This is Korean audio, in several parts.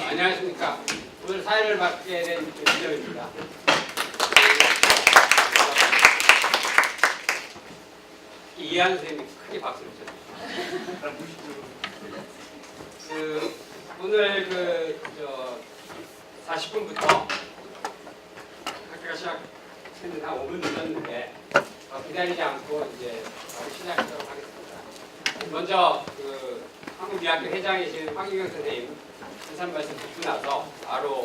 안녕하십니까. 오늘 사회를 맡게 된 김정입니다. 이해한 선생님이 크게 박수를 쳤네요. 오늘 40분부터 학교가 시작했는데 한 5분 늦었는데 기다리지 않고 이제 바로 시작하도록 하겠습니다. 먼저 한국미학교 회장이신 황유경 선생님 인사 말씀 듣고 나서 바로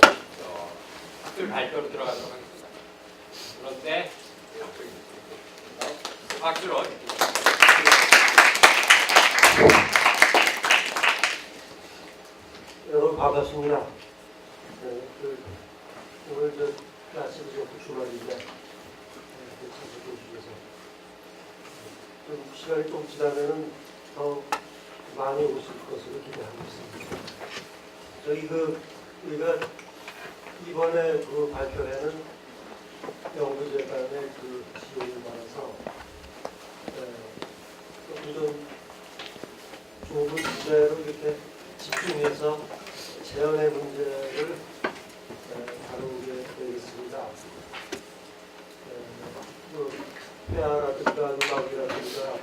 학교 발표로 들어가도록 하겠습니다. 그런데 박수로 여러분 반갑습니다. 오늘 날씨도 좋고 주말인데 찾아주셔서 시간이 좀 지나면은 더 많이 오실 것으로 기대하고 있습니다. 우리가 이번에 발표하는 연구재단의 지원을 받아서 조금 좀 좁은 주제로 이렇게 집중해서 재현의 문제를 다루게 되겠습니다. 회화라든가 음악이라든가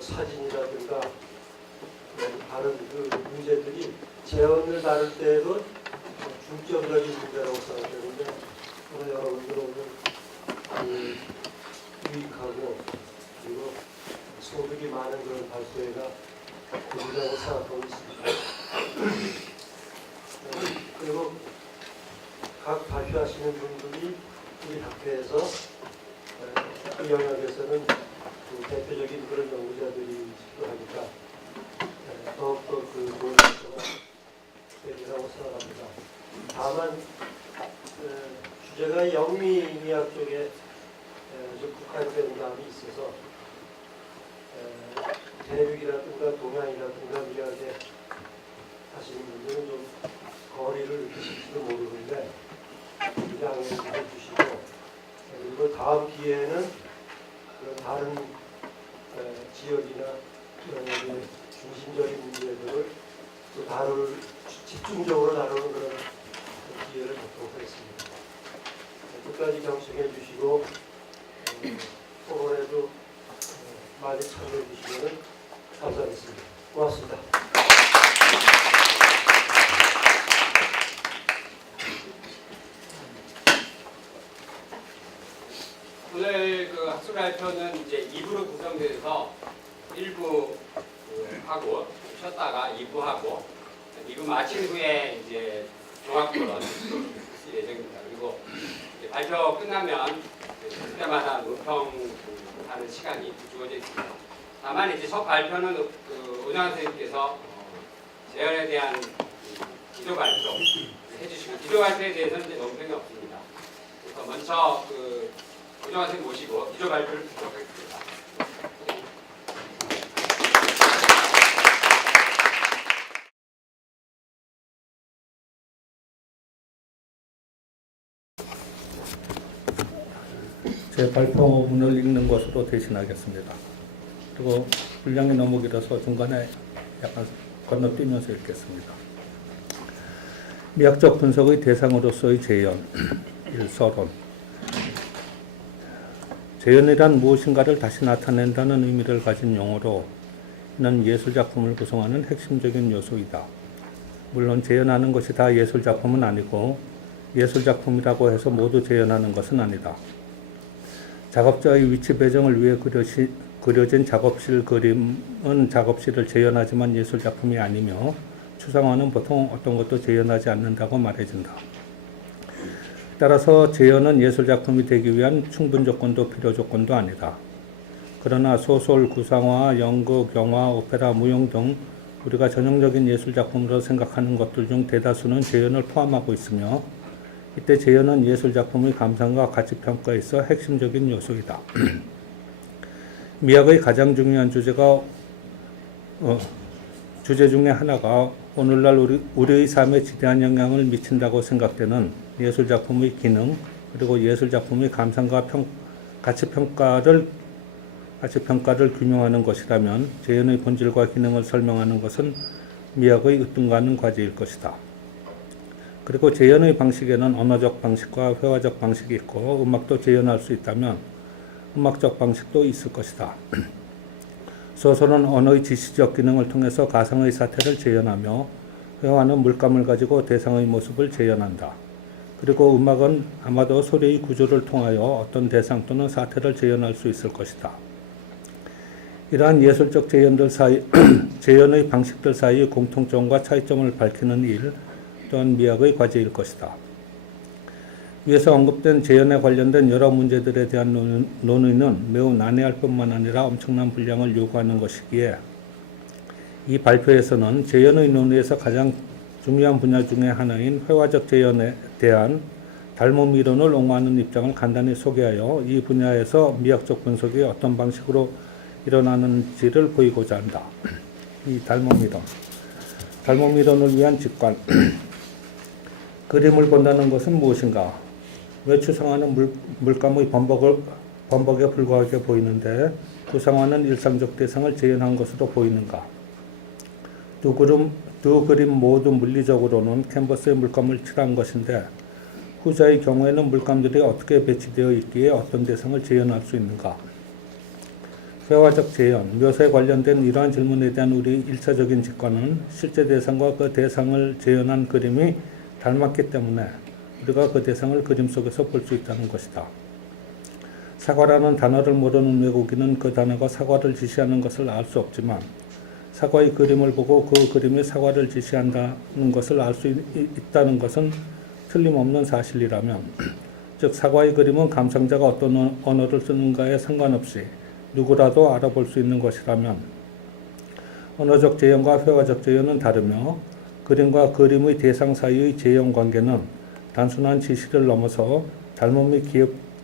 사진이라든가 다른 문제들이 재현을 다룰 때도 중점적인 문제라고 생각되는데 오늘 여러분들 오늘 유익하고 그리고 소득이 많은 그런 발표회가 되리라고 생각하고 있습니다. 그리고 각 발표하시는 분들이 우리 학회에서 그 영역에서는 대표적인 그런 연구자들이기도 하니까 더욱더 좋은 발표가 되리라고 생각합니다. 다만 주제가 영미미학 쪽에 좀 국한된 감이 있어서 대륙이라든가 동양이라든가 미학에 하시는 분들은 좀 거리를 느끼실지도 모르는데 양해해 주시고 그리고 다음 기회에는 다른 지역이나 이런 중심적인 문제들을 또 집중적으로 다루는 그런 기회를 갖도록 하겠습니다. 끝까지 경청해 주시고 토론에도 많이 참여해 주시면 감사하겠습니다. 고맙습니다. 오늘 학술 발표는 이제 2부로 구성돼서 1부 하고 쉬었다가 2부 하고 2부 마친 후에 이제 종합토론 예정입니다. 그리고 발표 끝나면 그때마다 논평하는 시간이 주어져 있습니다. 다만 이제 첫 발표는 오정환 선생님께서 재현에 대한 기조 발표 해주시고 기조 발표에 대해서는 이제 논평이 없습니다. 그래서 먼저 오정환 선생님 모시고 기조 발표를 듣도록 하겠습니다. 제 발표문을 읽는 것으로 대신하겠습니다. 그리고 분량이 너무 길어서 중간에 약간 건너뛰면서 읽겠습니다. 미학적 분석의 대상으로서의 재현, 일서론. 재현이란 무엇인가를 다시 나타낸다는 의미를 가진 용어로 이는 예술작품을 구성하는 핵심적인 요소이다. 물론 재현하는 것이 다 예술작품은 아니고 예술작품이라고 해서 모두 재현하는 것은 아니다. 작업자의 위치 배정을 위해 그려진 작업실 그림은 작업실을 재현하지만 예술작품이 아니며 추상화는 보통 어떤 것도 재현하지 않는다고 말해진다. 따라서 재현은 예술작품이 되기 위한 충분 조건도 필요 조건도 아니다. 그러나 소설, 구상화, 연극, 영화, 오페라, 무용 등 우리가 전형적인 예술작품으로 생각하는 것들 중 대다수는 재현을 포함하고 있으며 이때 재현은 예술작품의 감상과 가치평가에 있어 핵심적인 요소이다. 미학의 가장 중요한 주제 중에 하나가 오늘날 우리의 삶에 지대한 영향을 미친다고 생각되는 예술작품의 기능 그리고 예술작품의 감상과 가치평가를 규명하는 것이라면 재현의 본질과 기능을 설명하는 것은 미학의 으뜸가는 과제일 것이다. 그리고 재현의 방식에는 언어적 방식과 회화적 방식이 있고 음악도 재현할 수 있다면 음악적 방식도 있을 것이다. 소설은 언어의 지시적 기능을 통해서 가상의 사태를 재현하며 회화는 물감을 가지고 대상의 모습을 재현한다. 그리고 음악은 아마도 소리의 구조를 통하여 어떤 대상 또는 사태를 재현할 수 있을 것이다. 이러한 예술적 재현들 사이, 재현의 방식들 사이의 공통점과 차이점을 밝히는 일 또한 미학의 과제일 것이다. 위에서 언급된 재현에 관련된 여러 문제들에 대한 논의는 매우 난해할 뿐만 아니라 엄청난 분량을 요구하는 것이기에 이 발표에서는 재현의 논의에서 가장 중요한 분야 중의 하나인 회화적 재현에 대한 닮음 이론을 옹호하는 입장을 간단히 소개하여 이 분야에서 미학적 분석이 어떤 방식으로 일어나는지를 보이고자 한다. 이 닮음 이론. 닮음 이론을 위한 직관. 그림을 본다는 것은 무엇인가? 왜 추상화는 물감의 범벅에 불과하게 보이는데 구상화는 일상적 대상을 재현한 것으로 보이는가? 두 그림 모두 물리적으로는 캔버스에 물감을 칠한 것인데 후자의 경우에는 물감들이 어떻게 배치되어 있기에 어떤 대상을 재현할 수 있는가? 회화적 재현, 묘사에 관련된 이러한 질문에 대한 우리 1차적인 직관은 실제 대상과 그 대상을 재현한 그림이 닮았기 때문에 우리가 그 대상을 그림 속에서 볼 수 있다는 것이다. 사과라는 단어를 모르는 외국인은 그 단어가 사과를 지시하는 것을 알 수 없지만 사과의 그림을 보고 그 그림이 사과를 지시한다는 것을 알 수 있다는 것은 틀림없는 사실이라면 즉 사과의 그림은 감상자가 어떤 언어를 쓰는가에 상관없이 누구라도 알아볼 수 있는 것이라면 언어적 재현과 회화적 재현은 다르며 그림과 그림의 대상 사이의 재현 관계는 단순한 지시를 넘어서 닮음이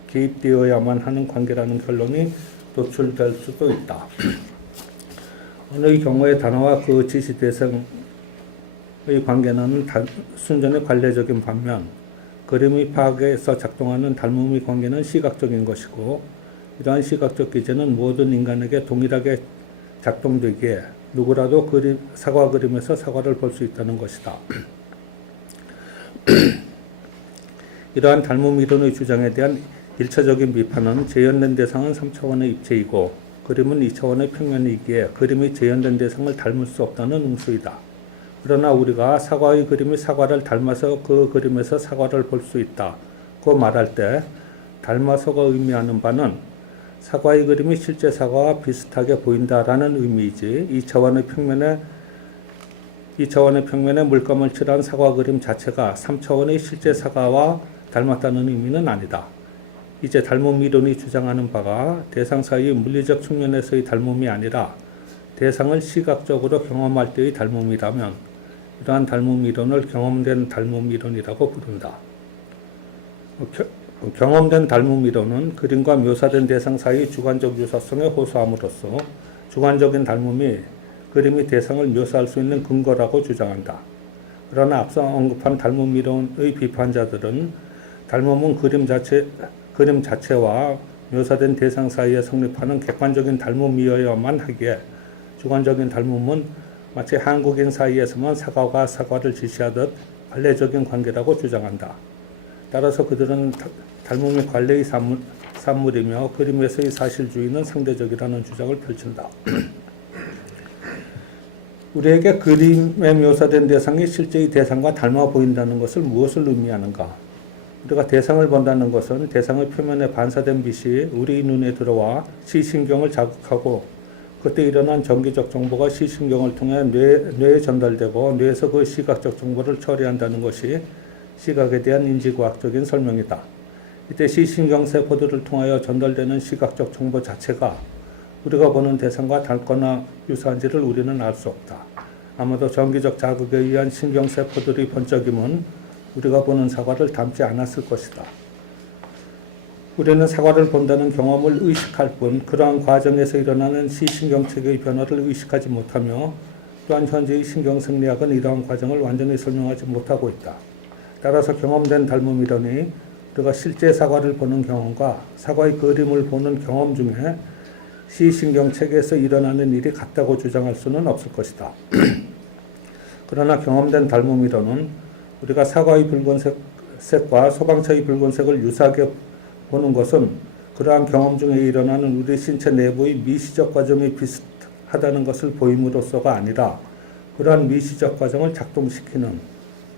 개입되어야만 하는 관계라는 결론이 도출될 수도 있다. 어느 경우에 단어와 그 지시 대상의 관계는 순전히 관례적인 반면 그림의 파악에서 작동하는 닮음의 관계는 시각적인 것이고 이러한 시각적 기제는 모든 인간에게 동일하게 작동되기에 누구라도 사과 그림에서 사과를 볼 수 있다는 것이다. 이러한 닮음 이론의 주장에 대한 1차적인 비판은 재현된 대상은 3차원의 입체이고 그림은 2차원의 평면이기에 그림이 재현된 대상을 닮을 수 없다는 응수이다. 그러나 우리가 사과의 그림이 사과를 닮아서 그 그림에서 사과를 볼 수 있다고 말할 때 닮아서가 의미하는 바는 사과의 그림이 실제 사과와 비슷하게 보인다라는 의미이지 2차원의 평면에 물감을 칠한 사과 그림 자체가 3차원의 실제 사과와 닮았다는 의미는 아니다. 이제 닮음 이론이 주장하는 바가 대상 사이의 물리적 측면에서의 닮음이 아니라 대상을 시각적으로 경험할 때의 닮음이라면 이러한 닮음 이론을 경험된 닮음 이론이라고 부른다. 경험된 닮음 이론은 그림과 묘사된 대상 사이의 주관적 유사성에 호소함으로써 주관적인 닮음이 그림의 대상을 묘사할 수 있는 근거라고 주장한다. 그러나 앞서 언급한 닮음 이론의 비판자들은 닮음은 그림 자체와 묘사된 대상 사이에 성립하는 객관적인 닮음이어야만 하기에 주관적인 닮음은 마치 한국인 사이에서만 사과가 사과를 지시하듯 관례적인 관계라고 주장한다. 따라서 그들은 닮음이 관례의 산물이며 그림에서의 사실주의는 상대적이라는 주장을 펼친다. 우리에게 그림에 묘사된 대상이 실제의 대상과 닮아 보인다는 것을 무엇을 의미하는가? 우리가 대상을 본다는 것은 대상의 표면에 반사된 빛이 우리 눈에 들어와 시신경을 자극하고 그때 일어난 전기적 정보가 시신경을 통해 뇌에 전달되고 뇌에서 그 시각적 정보를 처리한다는 것이 시각에 대한 인지과학적인 설명이다. 이때 시신경 세포들을 통하여 전달되는 시각적 정보 자체가 우리가 보는 대상과 닮거나 유사한지를 우리는 알 수 없다. 아마도 전기적 자극에 의한 신경세포들의 번쩍임은 우리가 보는 사과를 닮지 않았을 것이다. 우리는 사과를 본다는 경험을 의식할 뿐 그러한 과정에서 일어나는 시신경체계의 변화를 의식하지 못하며 또한 현재의 신경생리학은 이러한 과정을 완전히 설명하지 못하고 있다. 따라서 경험된 닮음 이론이 우리가 실제 사과를 보는 경험과 사과의 그림을 보는 경험 중에 시신경체계에서 일어나는 일이 같다고 주장할 수는 없을 것이다. 그러나 경험된 닮음 이론은 우리가 사과의 붉은색과 소방차의 붉은색을 유사하게 보는 것은 그러한 경험 중에 일어나는 우리 신체 내부의 미시적 과정이 비슷하다는 것을 보임으로써가 아니라 그러한 미시적 과정을 작동시키는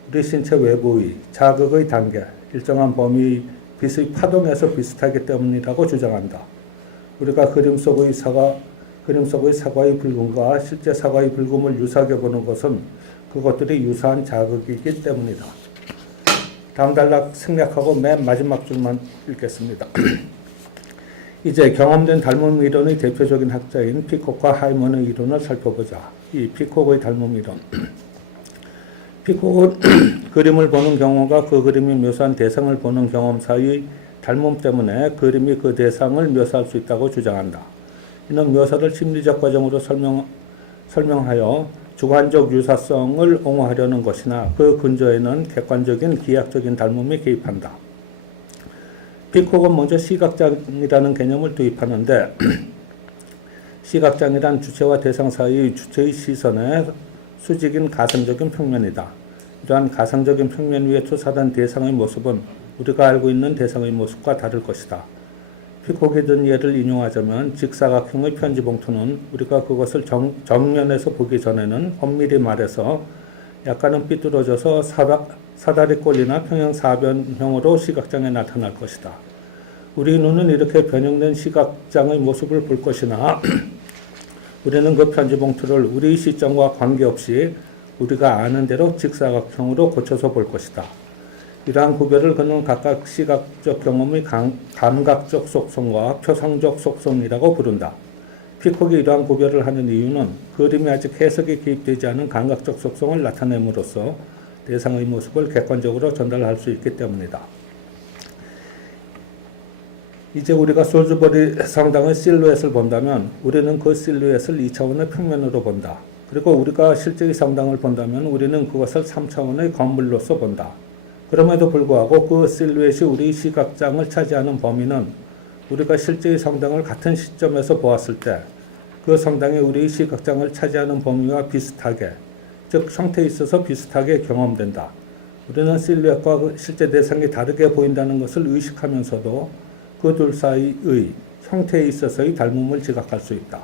우리 신체 외부의 자극의 단계, 일정한 범위의 빛의 파동에서 비슷하기 때문이라고 주장한다. 우리가 그림 속의 사과의 붉음과 실제 사과의 붉음을 유사하게 보는 것은 그것들이 유사한 자극이기 때문이다. 다음 단락 생략하고 맨 마지막 줄만 읽겠습니다. 이제 경험된 닮음 이론의 대표적인 학자인 피콕과 하이먼의 이론을 살펴보자. 이 피콕의 닮음 이론. 피콕은 그림을 보는 경험과 그 그림이 묘사한 대상을 보는 경험 사이의 닮음 때문에 그림이 그 대상을 묘사할 수 있다고 주장한다. 이는 묘사를 심리적 과정으로 설명하여 주관적 유사성을 옹호하려는 것이나 그 근저에는 객관적인 기하학적인 닮음이 개입한다. 피콕은 먼저 시각장이라는 개념을 도입하는데 시각장이란 주체와 대상 사이의 주체의 시선에 수직인 가상적인 평면이다. 이러한 가상적인 평면 위에 투사된 대상의 모습은 우리가 알고 있는 대상의 모습과 다를 것이다. 피콕이 든 예를 인용하자면 직사각형의 편지 봉투는 우리가 그것을 정면에서 보기 전에는 엄밀히 말해서 약간은 삐뚤어져서 사다리꼴이나 평행사변형으로 시각장에 나타날 것이다. 우리 눈은 이렇게 변형된 시각장의 모습을 볼 것이나 우리는 그 편지 봉투를 우리의 시점과 관계없이 우리가 아는 대로 직사각형으로 고쳐서 볼 것이다. 이러한 구별을 그는 각각 시각적 경험의 감각적 속성과 표상적 속성이라고 부른다. 피콕이 이러한 구별을 하는 이유는 그림이 아직 해석이 개입되지 않은 감각적 속성을 나타냄으로써 대상의 모습을 객관적으로 전달할 수 있기 때문이다. 이제 우리가 솔즈버리 성당의 실루엣을 본다면 우리는 그 실루엣을 2차원의 평면으로 본다. 그리고 우리가 실제의 성당을 본다면 우리는 그것을 3차원의 건물로서 본다. 그럼에도 불구하고 그 실루엣이 우리 시각장을 차지하는 범위는 우리가 실제의 성당을 같은 시점에서 보았을 때 그 성당이 우리 시각장을 차지하는 범위와 비슷하게, 즉 형태에 있어서 비슷하게 경험된다. 우리는 실루엣과 실제 대상이 다르게 보인다는 것을 의식하면서도 그 둘 사이의 형태에 있어서의 닮음을 지각할 수 있다.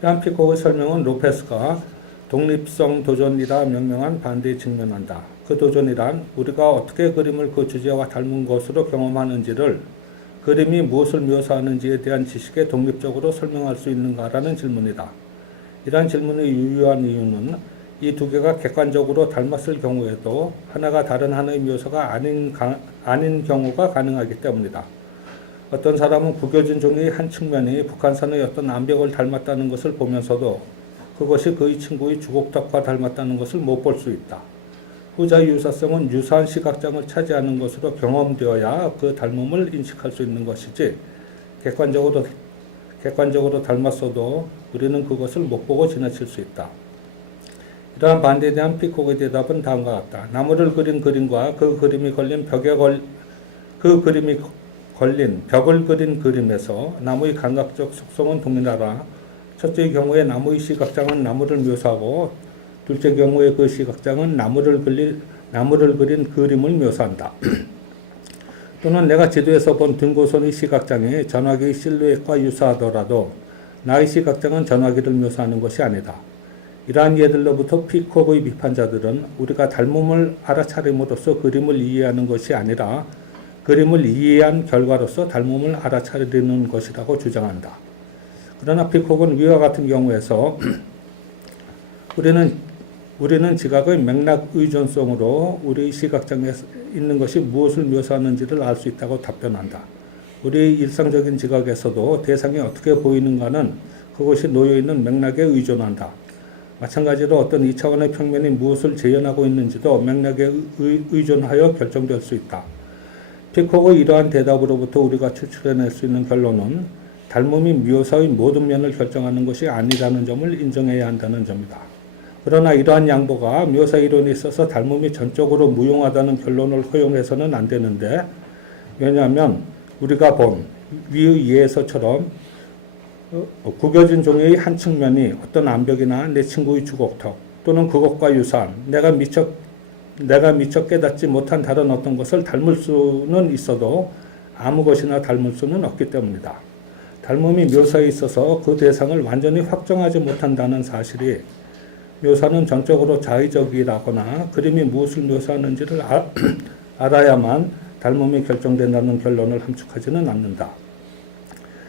이러한 피콕의 설명은 로페스가 독립성 도전이라 명명한 반대에 직면한다. 그 도전이란 우리가 어떻게 그림을 그 주제와 닮은 것으로 경험하는지를 그림이 무엇을 묘사하는지에 대한 지식에 독립적으로 설명할 수 있는가라는 질문이다. 이러한 질문의 유효한 이유는 이 두 개가 객관적으로 닮았을 경우에도 하나가 다른 하나의 묘사가 아닌 경우가 가능하기 때문이다. 어떤 사람은 구겨진 종이의 한 측면이 북한산의 어떤 암벽을 닮았다는 것을 보면서도 그것이 그의 친구의 주곡탑과 닮았다는 것을 못 볼 수 있다. 후자의 유사성은 유사한 시각장을 차지하는 것으로 경험되어야 그 닮음을 인식할 수 있는 것이지 객관적으로 닮았어도 우리는 그것을 못 보고 지나칠 수 있다. 이러한 반대에 대한 피콕의 대답은 다음과 같다. 나무를 그린 그림과 그 그림이 걸린 벽을 그린 그림에서 나무의 감각적 속성은 동일하라. 첫째의 경우에 나무의 시각장은 나무를 묘사하고 둘째 경우에 그 시각장은 나무를 그린 그림을 묘사한다. 또는 내가 지도에서 본 등고선의 시각장이 전화기의 실루엣과 유사하더라도 나의 시각장은 전화기를 묘사하는 것이 아니다. 이러한 예들로부터 피콕의 비판자들은 우리가 닮음을 알아차림으로써 그림을 이해하는 것이 아니라 그림을 이해한 결과로서 닮음을 알아차리는 것이라고 주장한다. 그러나 피콕은 위와 같은 경우에서 우리는 지각의 맥락 의존성으로 우리 시각장에 있는 것이 무엇을 묘사하는지를 알 수 있다고 답변한다. 우리 일상적인 지각에서도 대상이 어떻게 보이는가는 그것이 놓여있는 맥락에 의존한다. 마찬가지로 어떤 2차원의 평면이 무엇을 재현하고 있는지도 맥락에 의존하여 결정될 수 있다. 피콕의 이러한 대답으로부터 우리가 추출해낼 수 있는 결론은 닮음이 묘사의 모든 면을 결정하는 것이 아니라는 점을 인정해야 한다는 점이다. 그러나 이러한 양보가 묘사 이론에 있어서 닮음이 전적으로 무용하다는 결론을 허용해서는 안 되는데, 왜냐하면 우리가 본 위의 예에서처럼 구겨진 종이의 한 측면이 어떤 암벽이나 내 친구의 주걱턱 또는 그것과 유사한 내가 미처 내가 미처 깨닫지 못한 다른 어떤 것을 닮을 수는 있어도 아무 것이나 닮을 수는 없기 때문이다. 닮음이 묘사에 있어서 그 대상을 완전히 확정하지 못한다는 사실이 묘사는 전적으로 자의적이라거나 그림이 무엇을 묘사하는지를 알아야만 닮음이 결정된다는 결론을 함축하지는 않는다.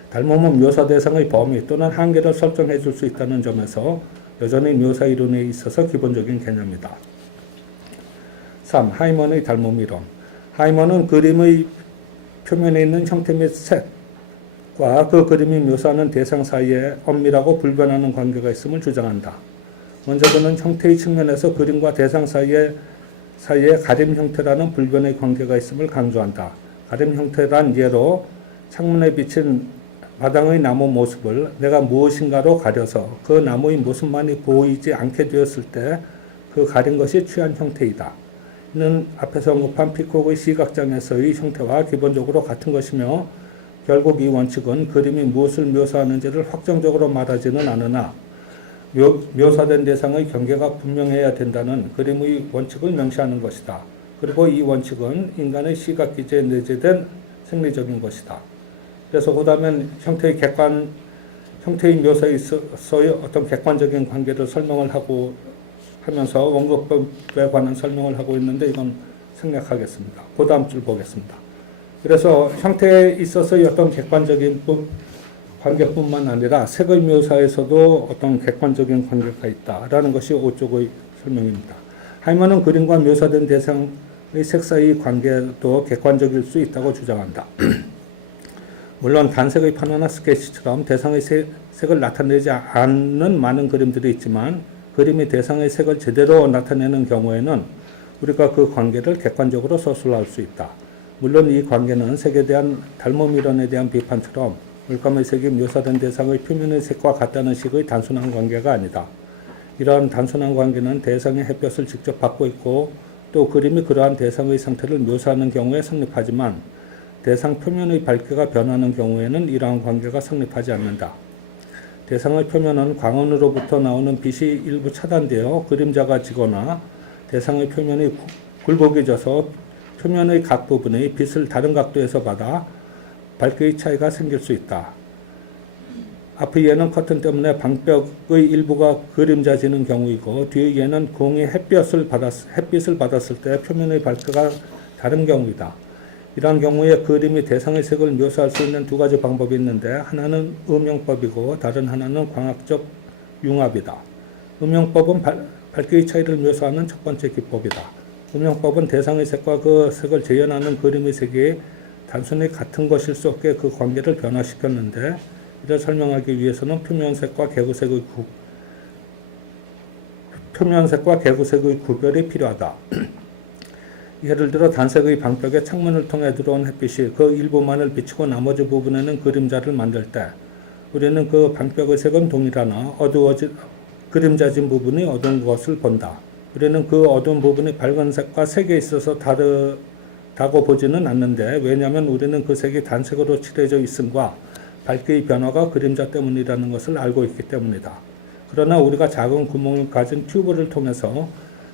닮음은 묘사 대상의 범위 또는 한계를 설정해 줄 수 있다는 점에서 여전히 묘사 이론에 있어서 기본적인 개념이다. 3. 하이먼의 닮음 이론. 하이먼은 그림의 표면에 있는 형태 및 색과 그 그림이 묘사하는 대상 사이에 엄밀하고 불변하는 관계가 있음을 주장한다. 먼저 그는 형태의 측면에서 그림과 대상 사이에 가림 형태라는 불변의 관계가 있음을 강조한다. 가림 형태란 예로 창문에 비친 마당의 나무 모습을 내가 무엇인가로 가려서 그 나무의 모습만이 보이지 않게 되었을 때 그 가린 것이 취한 형태이다. 이는 앞에서 언급한 피콕의 시각장에서의 형태와 기본적으로 같은 것이며 결국 이 원칙은 그림이 무엇을 묘사하는지를 확정적으로 말하지는 않으나 묘사된 대상의 경계가 분명해야 된다는 그림의 원칙을 명시하는 것이다. 그리고 이 원칙은 인간의 시각기제에 내재된 생리적인 것이다. 그래서 그다음엔 형태의 묘사에 있어서의 어떤 객관적인 관계를 설명을 하고 하면서 원근법에 관한 설명을 하고 있는데 이건 생략하겠습니다. 그 다음 줄 보겠습니다. 그래서 형태에 있어서의 어떤 객관적인 관계뿐만 아니라 색의 묘사에서도 어떤 객관적인 관계가 있다라는 것이 5쪽의 설명입니다. 하이먼은 그림과 묘사된 대상의 색 사이의 관계도 객관적일 수 있다고 주장한다. 물론 단색의 판화나 스케치처럼 대상의 색을 나타내지 않는 많은 그림들이 있지만 그림이 대상의 색을 제대로 나타내는 경우에는 우리가 그 관계를 객관적으로 서술할 수 있다. 물론 이 관계는 색에 대한 닮음 이론에 대한 비판처럼 물감의 색이 묘사된 대상의 표면의 색과 같다는 식의 단순한 관계가 아니다. 이러한 단순한 관계는 대상의 햇볕을 직접 받고 있고 또 그림이 그러한 대상의 상태를 묘사하는 경우에 성립하지만 대상 표면의 밝기가 변하는 경우에는 이러한 관계가 성립하지 않는다. 대상의 표면은 광원으로부터 나오는 빛이 일부 차단되어 그림자가 지거나 대상의 표면이 굴곡이 져서 표면의 각 부분의 빛을 다른 각도에서 받아 밝기의 차이가 생길 수 있다. 앞의 예는 커튼 때문에 방벽의 일부가 그림자지는 경우이고 뒤의 예는 공이 햇빛을 받았을 때 표면의 밝기가 다른 경우이다. 이러한 경우에 그림이 대상의 색을 묘사할 수 있는 두 가지 방법이 있는데 하나는 음영법이고 다른 하나는 광학적 융합이다. 음영법은 밝기의 차이를 묘사하는 첫 번째 기법이다. 음영법은 대상의 색과 그 색을 재현하는 그림의 색이 단순히 같은 것일 수 없게 그 관계를 변화시켰는데 이를 설명하기 위해서는 표면색과 개구색의 구별이 필요하다. 예를 들어 단색의 방벽에 창문을 통해 들어온 햇빛이 그 일부만을 비추고 나머지 부분에는 그림자를 만들 때 우리는 그 방벽의 색은 동일하나 그림자진 부분이 어두운 것을 본다. 우리는 그 어두운 부분이 밝은 색과 색에 있어서 다르다고 보지는 않는데 왜냐하면 우리는 그 색이 단색으로 칠해져 있음과 밝기의 변화가 그림자 때문이라는 것을 알고 있기 때문이다. 그러나 우리가 작은 구멍을 가진 튜브를 통해서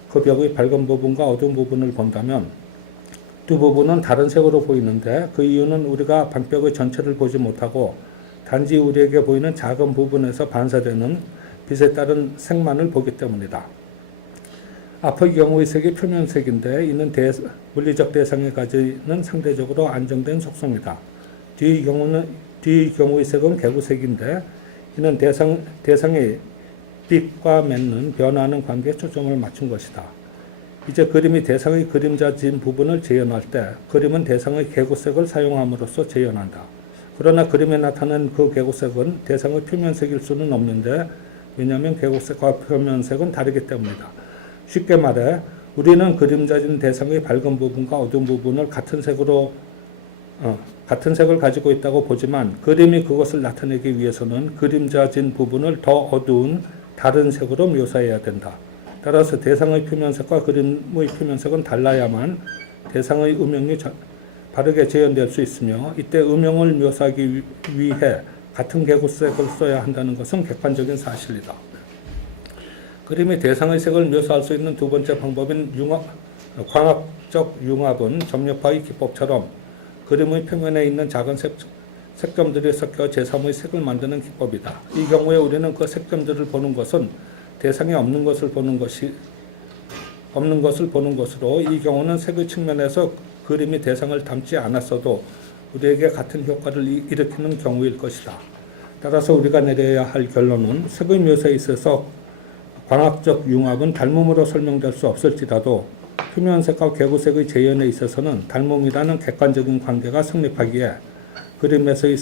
그 벽의 밝은 부분과 어두운 부분을 본다면 두 부분은 다른 색으로 보이는데 그 이유는 우리가 방벽의 전체를 보지 못하고 단지 우리에게 보이는 작은 부분에서 반사되는 빛에 따른 색만을 보기 때문이다. 앞의 경우의 색이 표면색인데 이는 물리적 대상에 가지는 상대적으로 안정된 속성이다. 뒤의 경우의 색은 개구색인데 이는 대상이 빛과 맺는 변화하는 관계에 초점을 맞춘 것이다. 이제 그림이 대상의 그림자진 부분을 재현할 때 그림은 대상의 개구색을 사용함으로써 재현한다. 그러나 그림에 나타난 그 개구색은 대상의 표면색일 수는 없는데 왜냐하면 개구색과 표면색은 다르기 때문이다. 쉽게 말해 우리는 그림자진 대상의 밝은 부분과 어두운 부분을 같은 색을 가지고 있다고 보지만 그림이 그것을 나타내기 위해서는 그림자진 부분을 더 어두운 다른 색으로 묘사해야 된다. 따라서 대상의 표면색과 그림의 표면색은 달라야만 대상의 음영이 바르게 재현될 수 있으며 이때 음영을 묘사하기 위해 같은 개구색을 써야 한다는 것은 객관적인 사실이다. 그림이 대상의 색을 묘사할 수 있는 두 번째 방법인 광학적 융합은 점엽화의 기법처럼 그림의 표면에 있는 작은 색점들이 섞여 제3의 색을 만드는 기법이다. 이 경우에 우리는 그 색점들을 보는 것은 대상이 없는 것을 보는 것으로, 이 경우는 색의 측면에서 그림이 대상을 담지 않았어도 우리에게 같은 효과를 일으키는 경우일 것이다. 따라서 우리가 내려야 할 결론은 색의 묘사에 있어서 광학적 융합은 닮음으로 설명될 수 없을지라도 표면색과 개구색의 재현에 있어서는 닮음이라는 객관적인 관계가 성립하기에 그림에서의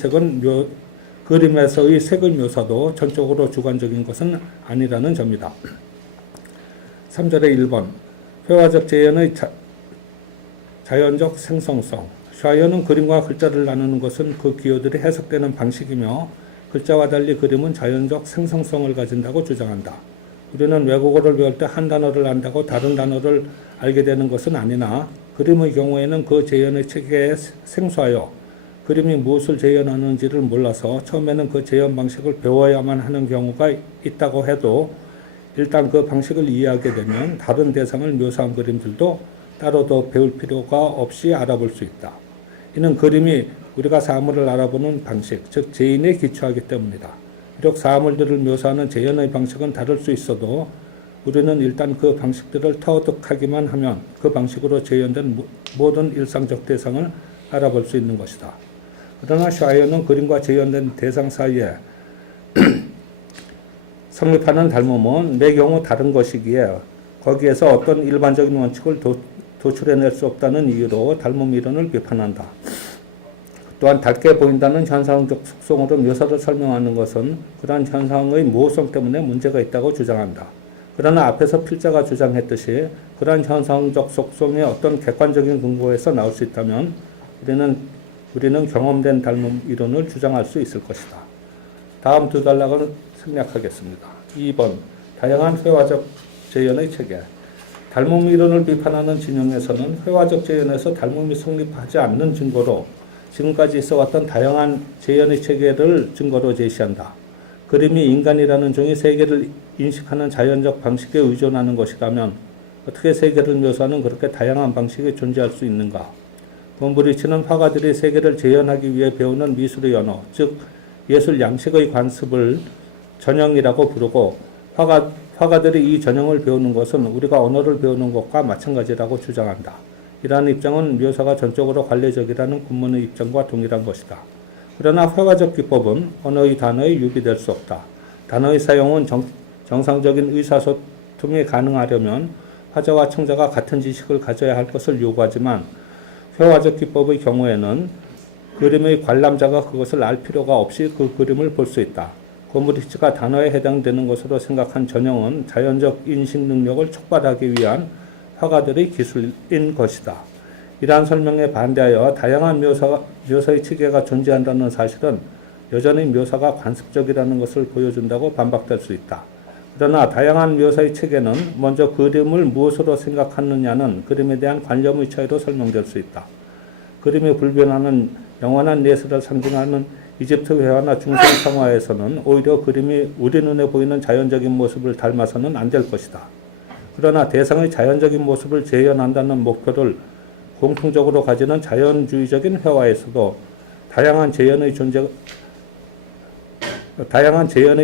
색의 묘사도 전적으로 주관적인 것은 아니라는 점이다. 3절의 1번 회화적 재현의 자연적 생성성. 샤이어는 그림과 글자를 나누는 것은 그 기호들이 해석되는 방식이며 글자와 달리 그림은 자연적 생성성을 가진다고 주장한다. 우리는 외국어를 배울 때 한 단어를 안다고 다른 단어를 알게 되는 것은 아니나 그림의 경우에는 그 재현의 체계에 생소하여 그림이 무엇을 재현하는지를 몰라서 처음에는 그 재현 방식을 배워야만 하는 경우가 있다고 해도 일단 그 방식을 이해하게 되면 다른 대상을 묘사한 그림들도 따로 더 배울 필요가 없이 알아볼 수 있다. 이는 그림이 우리가 사물을 알아보는 방식, 즉 재인에 기초하기 때문이다. 비록 사물들을 묘사하는 재현의 방식은 다를 수 있어도 우리는 일단 그 방식들을 터득하기만 하면 그 방식으로 재현된 모든 일상적 대상을 알아볼 수 있는 것이다. 그러나 샤이어는 그림과 재현된 대상 사이에 성립하는 닮음은 매 경우 다른 것이기에 거기에서 어떤 일반적인 원칙을 도출해낼 수 없다는 이유로 닮음 이론을 비판한다. 또한 닮게 보인다는 현상적 속성으로 묘사를 설명하는 것은 그러한 현상의 모호성 때문에 문제가 있다고 주장한다. 그러나 앞에서 필자가 주장했듯이 그러한 현상적 속성이 어떤 객관적인 근거에서 나올 수 있다면 우리는 경험된 닮음 이론을 주장할 수 있을 것이다. 다음 두 단락을 생략하겠습니다. 2번 다양한 회화적 재현의 체계. 닮음 이론을 비판하는 진영에서는 회화적 재현에서 닮음이 성립하지 않는 증거로 지금까지 있어왔던 다양한 재현의 체계를 증거로 제시한다. 그림이 인간이라는 종이 세계를 인식하는 자연적 방식에 의존하는 것이라면 어떻게 세계를 묘사하는 그렇게 다양한 방식이 존재할 수 있는가? 곰브리치는 화가들이 세계를 재현하기 위해 배우는 미술의 언어, 즉 예술 양식의 관습을 전형이라고 부르고 화가들이 이 전형을 배우는 것은 우리가 언어를 배우는 것과 마찬가지라고 주장한다. 이러한 입장은 묘사가 전적으로 관례적이라는 군문의 입장과 동일한 것이다. 그러나 회화적 기법은 언어의 단어에 유기될 수 없다. 단어의 사용은 정상적인 의사소통이 가능하려면 화자와 청자가 같은 지식을 가져야 할 것을 요구하지만 회화적 기법의 경우에는 그림의 관람자가 그것을 알 필요가 없이 그 그림을 볼 수 있다. 곰브리치가 단어에 해당되는 것으로 생각한 전형은 자연적 인식 능력을 촉발하기 위한 화가들의 기술인 것이다. 이러한 설명에 반대하여 다양한 묘사의 체계가 존재한다는 사실은 여전히 묘사가 관습적이라는 것을 보여준다고 반박될 수 있다. 그러나 다양한 묘사의 체계는 먼저 그림을 무엇으로 생각하느냐는 그림에 대한 관념의 차이로 설명될 수 있다. 그림이 불변하는 영원한 예술을 상징하는 이집트 회화나 중세 성화에서는 오히려 그림이 우리 눈에 보이는 자연적인 모습을 닮아서는 안 될 것이다. 그러나 대상의 자연적인 모습을 재현한다는 목표를 공통적으로 가지는 자연주의적인 회화에서도 다양한 재현의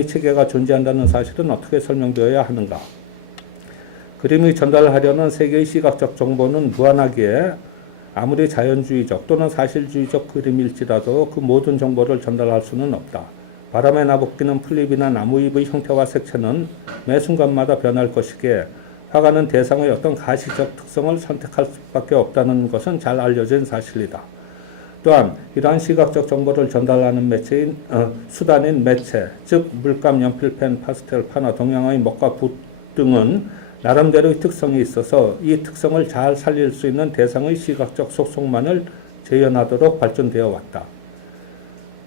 체계가 존재한다는 사실은 어떻게 설명되어야 하는가? 그림이 전달하려는 세계의 시각적 정보는 무한하기에 아무리 자연주의적 또는 사실주의적 그림일지라도 그 모든 정보를 전달할 수는 없다. 바람에 나부끼는 풀잎이나 나무잎의 형태와 색채는 매 순간마다 변할 것이기에 화가는 대상의 어떤 가시적 특성을 선택할 수밖에 없다는 것은 잘 알려진 사실이다. 또한 이러한 시각적 정보를 전달하는 수단인 매체, 즉 물감, 연필펜, 파스텔, 판화, 동양의 먹과 붓 등은 나름대로의 특성이 있어서 이 특성을 잘 살릴 수 있는 대상의 시각적 속성만을 재현하도록 발전되어 왔다.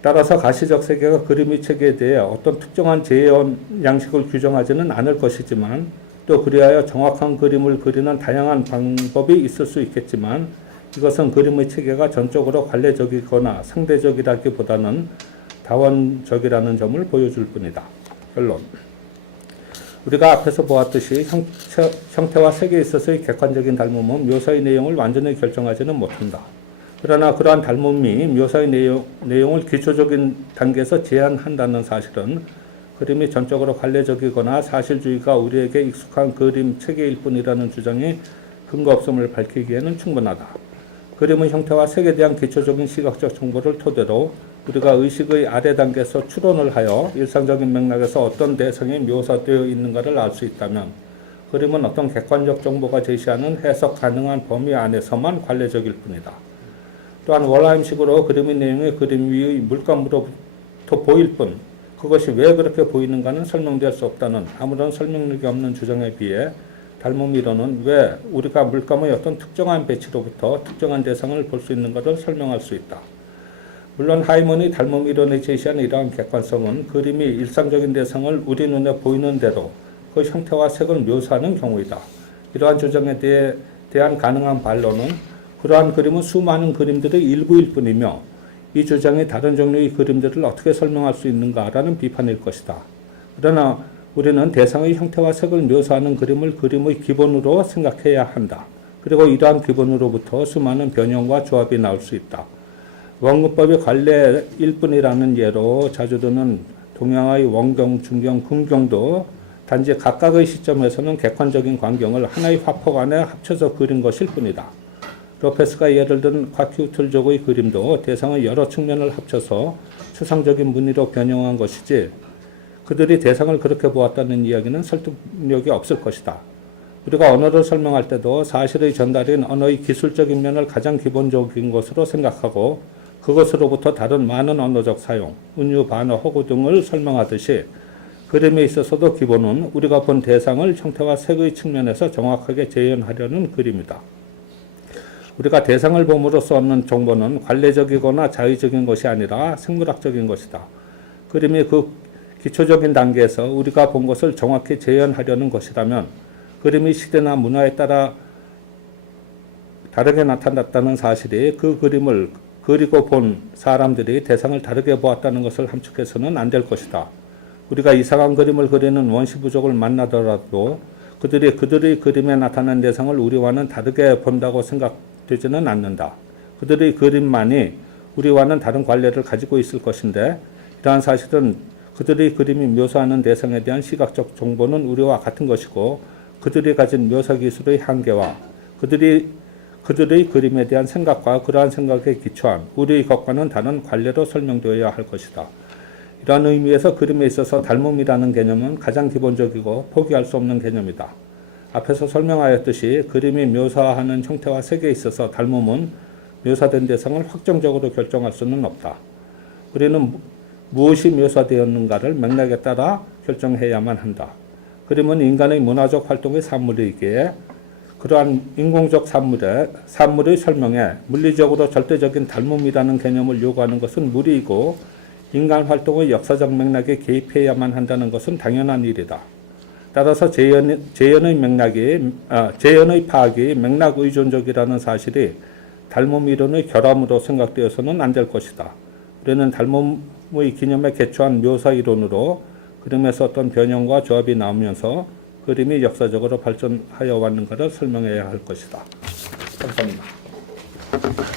따라서 가시적 세계가 그림의 체계에 대해 어떤 특정한 재현 양식을 규정하지는 않을 것이지만 또 그리하여 정확한 그림을 그리는 다양한 방법이 있을 수 있겠지만 이것은 그림의 체계가 전적으로 관례적이거나 상대적이라기보다는 다원적이라는 점을 보여줄 뿐이다. 결론. 우리가 앞에서 보았듯이 형태와 색에 있어서의 객관적인 닮음은 묘사의 내용을 완전히 결정하지는 못한다. 그러나 그러한 닮음이 묘사의 내용을 기초적인 단계에서 제한한다는 사실은 그림이 전적으로 관례적이거나 사실주의가 우리에게 익숙한 그림 체계일 뿐이라는 주장이 근거 없음을 밝히기에는 충분하다. 그림의 형태와 색에 대한 기초적인 시각적 정보를 토대로 우리가 의식의 아래 단계에서 추론을 하여 일상적인 맥락에서 어떤 대상이 묘사되어 있는가를 알 수 있다면 그림은 어떤 객관적 정보가 제시하는 해석 가능한 범위 안에서만 관례적일 뿐이다. 또한 월하임식으로 그림의 내용이 그림 위의 물감으로부터 보일 뿐 그것이 왜 그렇게 보이는가는 설명될 수 없다는 아무런 설명력이 없는 주장에 비해 닮음 이론은 왜 우리가 물감의 어떤 특정한 배치로부터 특정한 대상을 볼 수 있는 것을 설명할 수 있다. 물론 하이먼이 닮음 이론에 제시한 이러한 객관성은 그림이 일상적인 대상을 우리 눈에 보이는 대로 그 형태와 색을 묘사하는 경우이다. 이러한 주장에 대한 가능한 반론은 그러한 그림은 수많은 그림들의 일부일 뿐이며 이 주장이 다른 종류의 그림들을 어떻게 설명할 수 있는가라는 비판일 것이다. 그러나 우리는 대상의 형태와 색을 묘사하는 그림을 그림의 기본으로 생각해야 한다. 그리고 이러한 기본으로부터 수많은 변형과 조합이 나올 수 있다. 원근법이 관례일 뿐이라는 예로 자주 드는 동양의 원경, 중경, 금경도 단지 각각의 시점에서는 객관적인 광경을 하나의 화폭 안에 합쳐서 그린 것일 뿐이다. 로페스가 예를 든 콰키우틀족의 그림도 대상의 여러 측면을 합쳐서 추상적인 무늬로 변형한 것이지 그들이 대상을 그렇게 보았다는 이야기는 설득력이 없을 것이다. 우리가 언어를 설명할 때도 사실의 전달인 언어의 기술적인 면을 가장 기본적인 것으로 생각하고 그것으로부터 다른 많은 언어적 사용, 은유, 반어, 허구 등을 설명하듯이 그림에 있어서도 기본은 우리가 본 대상을 형태와 색의 측면에서 정확하게 재현하려는 그림이다. 우리가 대상을 봄으로써 얻는 정보는 관례적이거나 자의적인 것이 아니라 생물학적인 것이다. 그림이 그 기초적인 단계에서 우리가 본 것을 정확히 재현하려는 것이라면 그림이 시대나 문화에 따라 다르게 나타났다는 사실이 그 그림을 그리고 본 사람들이 대상을 다르게 보았다는 것을 함축해서는 안 될 것이다. 우리가 이상한 그림을 그리는 원시부족을 만나더라도 그들이 그들의 그림에 나타난 대상을 우리와는 다르게 본다고 생각되지는 않는다. 그들의 그림만이 우리와는 다른 관례를 가지고 있을 것인데 이러한 사실은 그들의 그림이 묘사하는 대상에 대한 시각적 정보는 우리와 같은 것이고 그들이 가진 묘사 기술의 한계와 그들의 그림에 대한 생각과 그러한 생각에 기초한 우리의 것과는 다른 관례로 설명되어야 할 것이다. 이러한 의미에서 그림에 있어서 닮음이라는 개념은 가장 기본적이고 포기할 수 없는 개념이다. 앞에서 설명하였듯이 그림이 묘사하는 형태와 색에 있어서 닮음은 묘사된 대상을 확정적으로 결정할 수는 없다. 우리는 무엇이 묘사되었는가를 맥락에 따라 결정해야만 한다. 그림은 인간의 문화적 활동의 산물이기에 그러한 인공적 산물의 설명에 물리적으로 절대적인 닮음이라는 개념을 요구하는 것은 무리이고 인간 활동의 역사적 맥락에 개입해야만 한다는 것은 당연한 일이다. 따라서 재현의 파악이 맥락 의존적이라는 사실이 닮음 이론의 결함으로 생각되어서는 안 될 것이다. 우리는 닮음의 기념에 개초한 묘사 이론으로 그림에서 어떤 변형과 조합이 나오면서 그림이 역사적으로 발전하여 왔는가를 설명해야 할 것이다. 감사합니다.